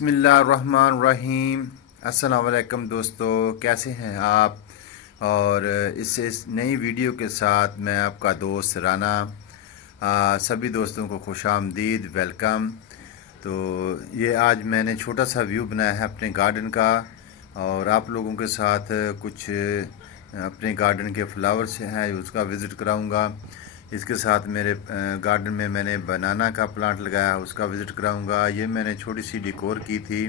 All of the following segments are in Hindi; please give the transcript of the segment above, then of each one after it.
बिस्मिल्लाहिर्रहमानिर्रहीम। अस्सलाम वालेकुम दोस्तों, कैसे हैं आप। और इस नई वीडियो के साथ मैं आपका दोस्त राना सभी दोस्तों को खुशामदीद वेलकम। तो ये आज मैंने छोटा सा व्यू बनाया है अपने गार्डन का, और आप लोगों के साथ कुछ अपने गार्डन के फ्लावर्स हैं उसका विज़िट कराऊंगा। इसके साथ मेरे गार्डन में मैंने बनाना का प्लांट लगाया उसका विज़िट कराऊंगा। ये मैंने छोटी सी डिकोर की थी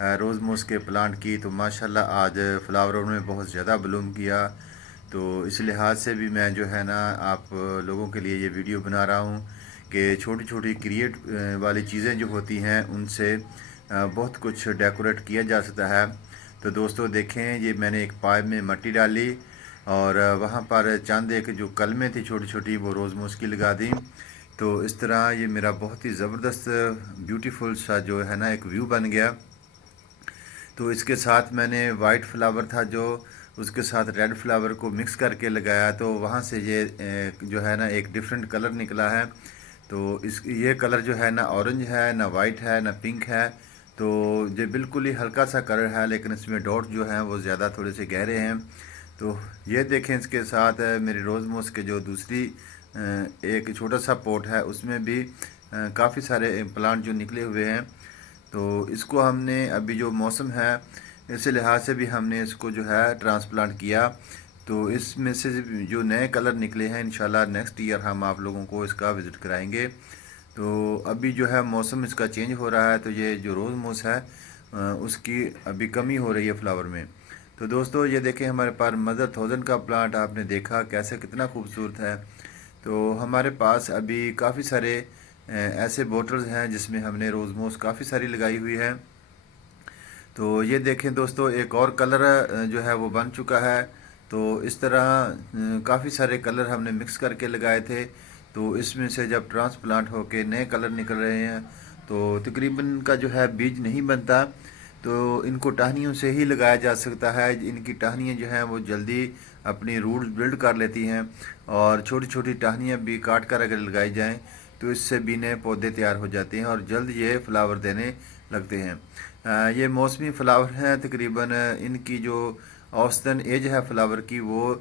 रोज़ मोस के प्लांट की, तो माशाल्लाह आज फ्लावरों ने बहुत ज़्यादा ब्लूम किया। तो इस लिहाज से भी मैं जो है ना आप लोगों के लिए ये वीडियो बना रहा हूँ कि छोटी छोटी क्रिएट वाली चीज़ें जो होती हैं उनसे बहुत कुछ डेकोरेट किया जा सकता है। तो दोस्तों देखें, ये मैंने एक पाइप में मिट्टी डाली और वहाँ पर चंद एक जो कलमें थी छोटी छोटी वो रोज़ मोस की लगा दी। तो इस तरह ये मेरा बहुत ही ज़बरदस्त ब्यूटीफुल सा जो है ना एक व्यू बन गया। तो इसके साथ मैंने वाइट फ्लावर था जो उसके साथ रेड फ्लावर को मिक्स करके लगाया, तो वहाँ से ये जो है ना एक डिफरेंट कलर निकला है। तो ये कलर जो है ना ऑरेंज है, ना वाइट है, ना पिंक है। तो ये बिल्कुल ही हल्का सा कलर है, लेकिन इसमें डॉट जो हैं वो ज़्यादा थोड़े से गहरे हैं। तो ये देखें, इसके साथ मेरी रोज़ मोस के जो दूसरी एक छोटा सा पॉट है उसमें भी काफ़ी सारे प्लांट जो निकले हुए हैं। तो इसको हमने अभी जो मौसम है इस लिहाज से भी हमने इसको जो है ट्रांसप्लांट किया। तो इसमें से जो नए कलर निकले हैं इंशाल्लाह नेक्स्ट ईयर हम आप लोगों को इसका विज़िट कराएंगे। तो अभी जो है मौसम इसका चेंज हो रहा है, तो ये जो रोज़ मोस है उसकी अभी कमी हो रही है फ्लावर में। तो दोस्तों ये देखें, हमारे पास मदर थाउजेंड का प्लांट आपने देखा कैसे कितना खूबसूरत है। तो हमारे पास अभी काफ़ी सारे ऐसे बोटल्स हैं जिसमें हमने रोज़ मोस काफ़ी सारी लगाई हुई है। तो ये देखें दोस्तों, एक और कलर जो है वो बन चुका है। तो इस तरह काफ़ी सारे कलर हमने मिक्स करके लगाए थे। तो इसमें से जब ट्रांसप्लांट होके नए कलर निकल रहे हैं तो तकरीबन इनका जो है बीज नहीं बनता, तो इनको टहनियों से ही लगाया जा सकता है। इनकी टहनियाँ जो हैं वो जल्दी अपनी रूट्स बिल्ड कर लेती हैं, और छोटी छोटी टहनियाँ भी काट कर अगर लगाई जाएं तो इससे भी नए पौधे तैयार हो जाते हैं और जल्द ये फ्लावर देने लगते हैं। ये मौसमी फ्लावर हैं, तकरीबन इनकी जो औसतन एज है फ्लावर की वो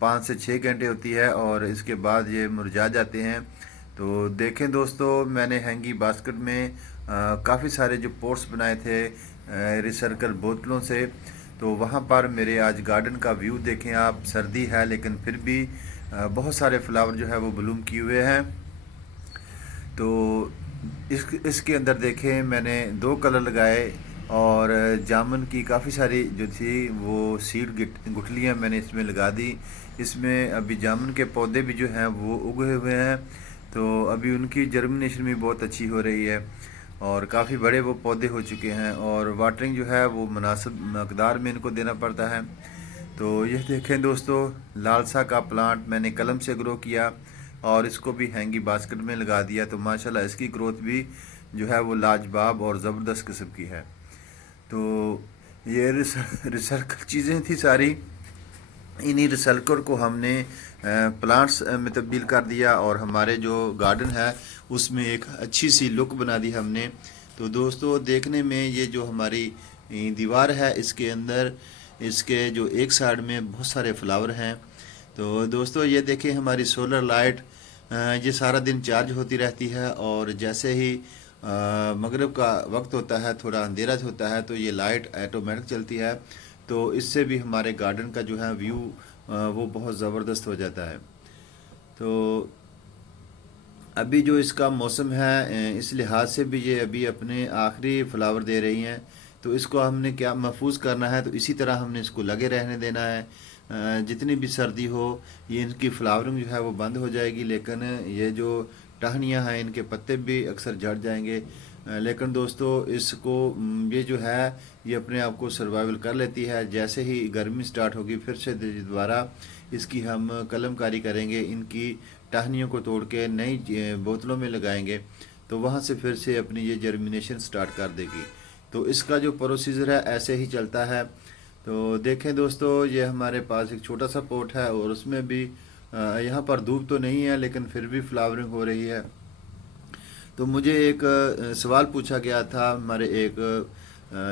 5 से 6 घंटे होती है और इसके बाद ये मुरझा जाते हैं। तो देखें दोस्तों, मैंने हैंगी बास्केट में काफ़ी सारे जो पोट्स बनाए थे रिसर्कल बोतलों से। तो वहाँ पर मेरे आज गार्डन का व्यू देखें आप, सर्दी है लेकिन फिर भी बहुत सारे फ्लावर जो है वो ब्लूम किए हुए हैं। तो इसके अंदर देखें मैंने 2 कलर लगाए, और जामुन की काफ़ी सारी जो थी वो सीड गुठलियाँ मैंने इसमें लगा दी। इसमें अभी जामुन के पौधे भी जो हैं वो उगे हुए हैं, तो अभी उनकी जर्मिनेशन भी बहुत अच्छी हो रही है और काफ़ी बड़े वो पौधे हो चुके हैं, और वाटरिंग जो है वो मुनासिब मकदार में इनको देना पड़ता है। तो ये देखें दोस्तों, लालसा का प्लांट मैंने कलम से ग्रो किया और इसको भी हैंगी बास्केट में लगा दिया। तो माशाल्लाह इसकी ग्रोथ भी जो है वो लाजवाब और ज़बरदस्त किस्म की है। तो ये रिसर्कल चीज़ें थी सारी, इन्हीं रिसर्कल को हमने प्लांट्स में तब्दील कर दिया और हमारे जो गार्डन है उसमें एक अच्छी सी लुक बना दी हमने। तो दोस्तों देखने में ये जो हमारी दीवार है इसके अंदर इसके जो एक साइड में बहुत सारे फ्लावर हैं। तो दोस्तों ये देखें, हमारी सोलर लाइट ये सारा दिन चार्ज होती रहती है, और जैसे ही मगरिब का वक्त होता है, थोड़ा अंधेरा होता है, तो ये लाइट ऑटोमेटिक चलती है। तो इससे भी हमारे गार्डन का जो है व्यू वो बहुत ज़बरदस्त हो जाता है। तो अभी जो इसका मौसम है इस लिहाज से भी ये अभी अपने आखिरी फ्लावर दे रही हैं। तो इसको हमने क्या महफूज करना है, तो इसी तरह हमने इसको लगे रहने देना है। जितनी भी सर्दी हो ये इनकी फ्लावरिंग जो है वो बंद हो जाएगी, लेकिन ये जो टहनियाँ हैं इनके पत्ते भी अक्सर झड़ जाएंगे। लेकिन दोस्तों इसको ये जो है ये अपने आप को सर्वाइवल कर लेती है। जैसे ही गर्मी स्टार्ट होगी फिर से दोबारा इसकी हम कलमकारी करेंगे, इनकी टहनियों को तोड़ के नई बोतलों में लगाएंगे, तो वहाँ से फिर से अपनी ये जर्मिनेशन स्टार्ट कर देगी। तो इसका जो प्रोसीजर है ऐसे ही चलता है। तो देखें दोस्तों, ये हमारे पास एक छोटा सा पोट है और उसमें भी यहाँ पर धूप तो नहीं है लेकिन फिर भी फ्लावरिंग हो रही है। तो मुझे एक सवाल पूछा गया था हमारे एक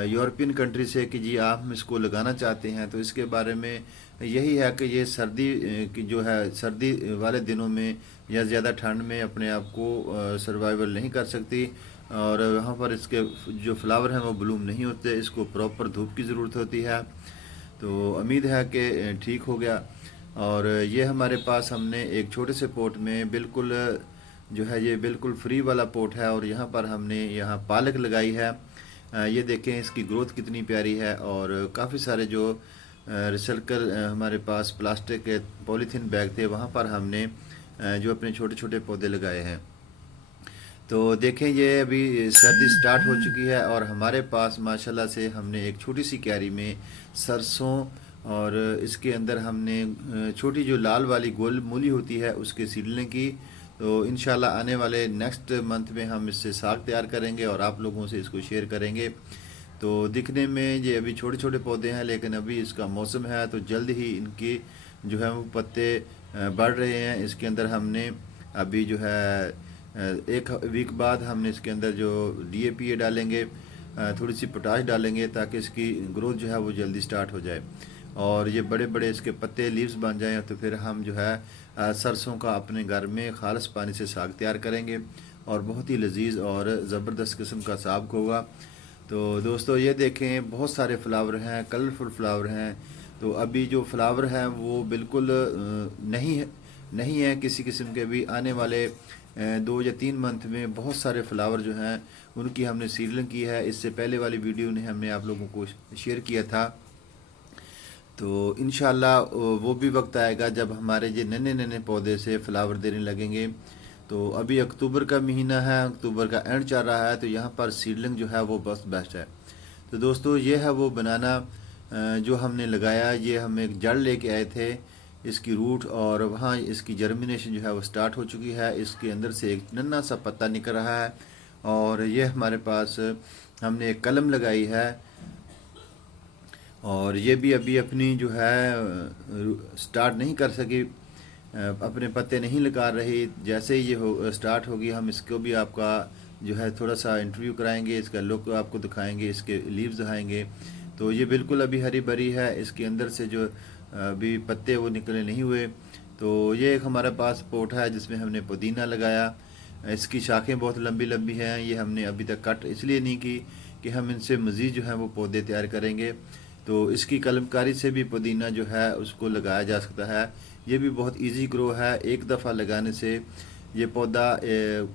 यूरोपियन कंट्री से कि जी आप इसको लगाना चाहते हैं, तो इसके बारे में यही है कि ये सर्दी की जो है सर्दी वाले दिनों में या ज़्यादा ठंड में अपने आप को सर्वाइवल नहीं कर सकती, और वहाँ पर इसके जो फ्लावर हैं वो ब्लूम नहीं होते, इसको प्रॉपर धूप की ज़रूरत होती है। तो उम्मीद है कि ठीक हो गया। और ये हमारे पास हमने एक छोटे से पोट में बिल्कुल जो है ये बिल्कुल फ्री वाला पोट है, और यहाँ पर हमने यहाँ पालक लगाई है। ये देखें इसकी ग्रोथ कितनी प्यारी है, और काफ़ी सारे जो रिसर्कल हमारे पास प्लास्टिक के पॉलीथीन बैग थे वहाँ पर हमने जो अपने छोटे छोटे पौधे लगाए हैं। तो देखें ये अभी सर्दी स्टार्ट हो चुकी है, और हमारे पास माशाल्लाह से हमने एक छोटी सी क्यारी में सरसों, और इसके अंदर हमने छोटी जो लाल वाली गोल मूली होती है उसके सीडलिंग की। तो इंशाल्लाह आने वाले नेक्स्ट मंथ में हम इससे साग तैयार करेंगे और आप लोगों से इसको शेयर करेंगे। तो दिखने में ये अभी छोटे छोटे पौधे हैं, लेकिन अभी इसका मौसम है तो जल्द ही इनकी जो है वो पत्ते बढ़ रहे हैं। इसके अंदर हमने अभी जो है एक वीक बाद हमने इसके अंदर जो DAP डालेंगे, थोड़ी सी पोटाश डालेंगे ताकि इसकी ग्रोथ जो है वो जल्दी स्टार्ट हो जाए, और ये बड़े बड़े इसके पत्ते लीव्स बन जाएं। तो फिर हम जो है सरसों का अपने घर में खालिस पानी से साग तैयार करेंगे, और बहुत ही लजीज और ज़बरदस्त किस्म का साग होगा। तो दोस्तों ये देखें बहुत सारे फ्लावर हैं, कलरफुल फ्लावर हैं। तो अभी जो फ्लावर हैं वो बिल्कुल नहीं है किसी किस्म के भी। आने वाले 2 या 3 मंथ में बहुत सारे फ्लावर जो हैं उनकी हमने सीडलिंग की है। इससे पहले वाली वीडियो ने हमने आप लोगों को शेयर किया था। तो इंशाल्लाह वो भी वक्त आएगा जब हमारे ये नन्हे नन्हे पौधे से फ्लावर देने लगेंगे। तो अभी अक्टूबर का महीना है, अक्टूबर का एंड चल रहा है, तो यहाँ पर सीडलिंग जो है वो बस बेस्ट है। तो दोस्तों ये है वो बनाना जो हमने लगाया। ये हम एक जड़ लेके आए थे, इसकी रूट, और वहाँ इसकी जर्मिनेशन जो है वो स्टार्ट हो चुकी है। इसके अंदर से एक नन्हा सा पत्ता निकल रहा है, और ये हमारे पास हमने एक कलम लगाई है, और ये भी अभी अपनी जो है स्टार्ट नहीं कर सकी, अपने पत्ते नहीं लगा रही। जैसे ही ये स्टार्ट होगी हम इसको भी आपका जो है थोड़ा सा इंटरव्यू कराएंगे, इसका लुक आपको दिखाएंगे, इसके लीव्स दिखाएंगे। तो ये बिल्कुल अभी हरी भरी है, इसके अंदर से जो अभी पत्ते वो निकले नहीं हुए। तो ये एक हमारे पास पोट है जिसमें हमने पुदीना लगाया। इसकी शाखें बहुत लंबी लंबी हैं, ये हमने अभी तक कट इसलिए नहीं की कि हम इनसे मज़ीद जो है वो पौधे तैयार करेंगे। तो इसकी कलमकारी से भी पुदीना जो है उसको लगाया जा सकता है। ये भी बहुत इजी ग्रो है, एक दफ़ा लगाने से ये पौधा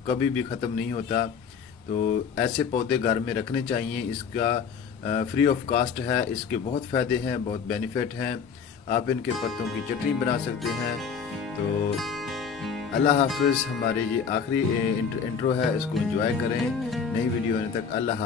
कभी भी ख़त्म नहीं होता। तो ऐसे पौधे घर में रखने चाहिए। इसका फ्री ऑफ कास्ट है, इसके बहुत फ़ायदे हैं, बहुत बेनिफिट हैं। आप इनके पत्तों की चटनी बना सकते हैं। तो अल्लाह हाफिज़। हमारे ये आखिरी इंट्रो है, इसको एंजॉय करें। नई वीडियो आने तक अल्लाह हाफ़िज़।